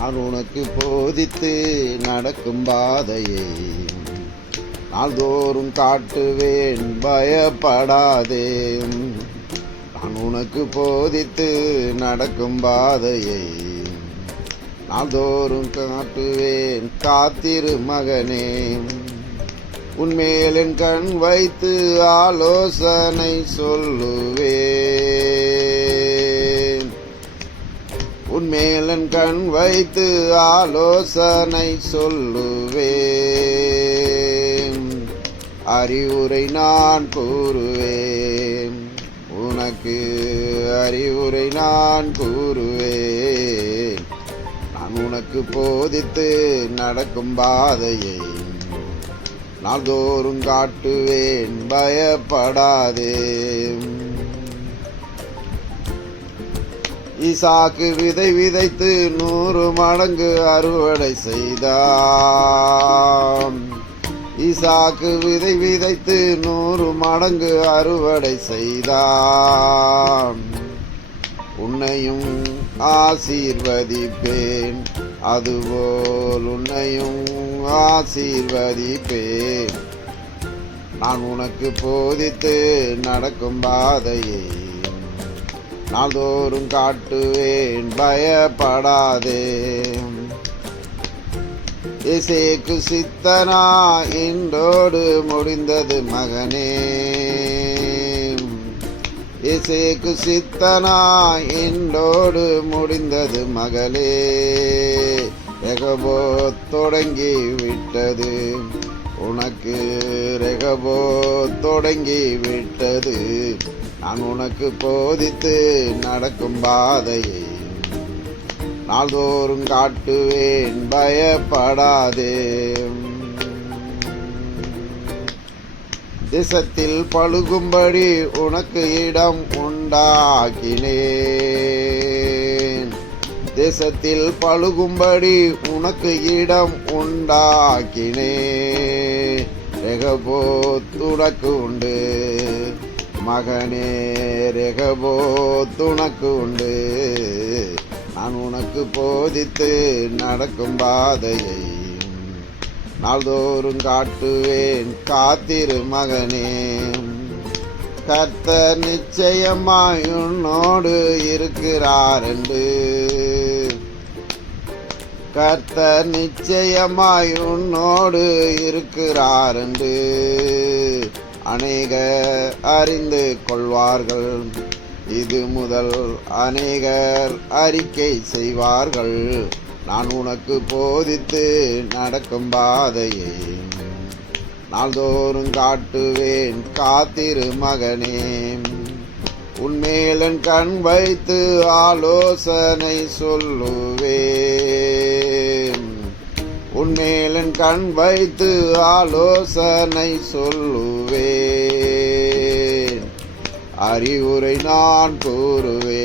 நான் உனக்கு போதித்து நடக்கும் பாதையை நாள்தோறும் காட்டுவேன், பயப்படாதே. நான் உனக்கு போதித்து நடக்கும் பாதையை நாள்தோறும் காட்டுவேன், காத்திரு மகனே. உன்மேல் என் கண் வைத்து ஆலோசனை சொல்லுவேன். உன்மேல் என் கண் வைத்து ஆலோசனை சொல்லுவேன். அறிவுரை நான் கூறுவேன், உனக்கு அறிவுரை நான் கூறுவேன். நான் உனக்கு போதித்து நடக்கும் பாதையை நாள்தோறும் காட்டுவேன், பயப்படாதே. ஈசாக்கு விதை விதைத்து 100 மடங்கு அறுவடை செய்தான். ஈசாக்கு விதை விதைத்து 100 மடங்கு அறுவடை செய்தான். உன்னையும் ஆசீர்வதிப்பேன், அதுபோல் உன்னையும் ஆசீர்வதிப்பேன். நான் உனக்கு போதித்து நடக்கும் பாதையை நாள்தோறும் காட்டுவேன், பயப்படாதே. இசேக்கு சித்தனா இன்றோடு முடிந்தது மகனே. இசேக்கு சித்தனா இன்றோடு முடிந்தது மகளே. ரெகபோத் தொடங்கி விட்டது உனக்கு, ரெகபோத் தொடங்கி விட்டது. நான் உனக்கு போதித்து நடக்கும் பாதையை நாள்தோறும் காட்டுவேன், பயப்படாதே. தேசத்தில் பழுகும்படி உனக்கு இடம் உண்டாக்கினேன். தேசத்தில் பழுகும்படி உனக்கு இடம் உண்டாக்கினேன். ரெகபோத் உனக்கு உண்டு மகனே, ரெகபோத் உனக்கு உண்டு. நான் உனக்கு போதித்து நடக்கும் பாதையை நாள்தோறும் காட்டுவேன், காத்திரு மகனே. கர்த்தர் நிச்சயமாய் உன்னோடு இருக்கிறார் என்று, கர்த்தர் நிச்சயமாய் உன்னோடு இருக்கிறார் என்று அநேகர் அறிந்து கொள்வார்கள். இது முதல் அநேகர் அறிக்கை செய்வார்கள். நான் உனக்கு போதித்து நடக்கும் பாதையை நாள்தோறும் காட்டுவேன், காத்திரு மகனே. உன்மேல் என் கண் வைத்து ஆலோசனை சொல்லுவேன். உன்மேல் என் கண் வைத்து ஆலோசனை சொல்லுவேன். அறிவுரை நான் கூறுவேன்.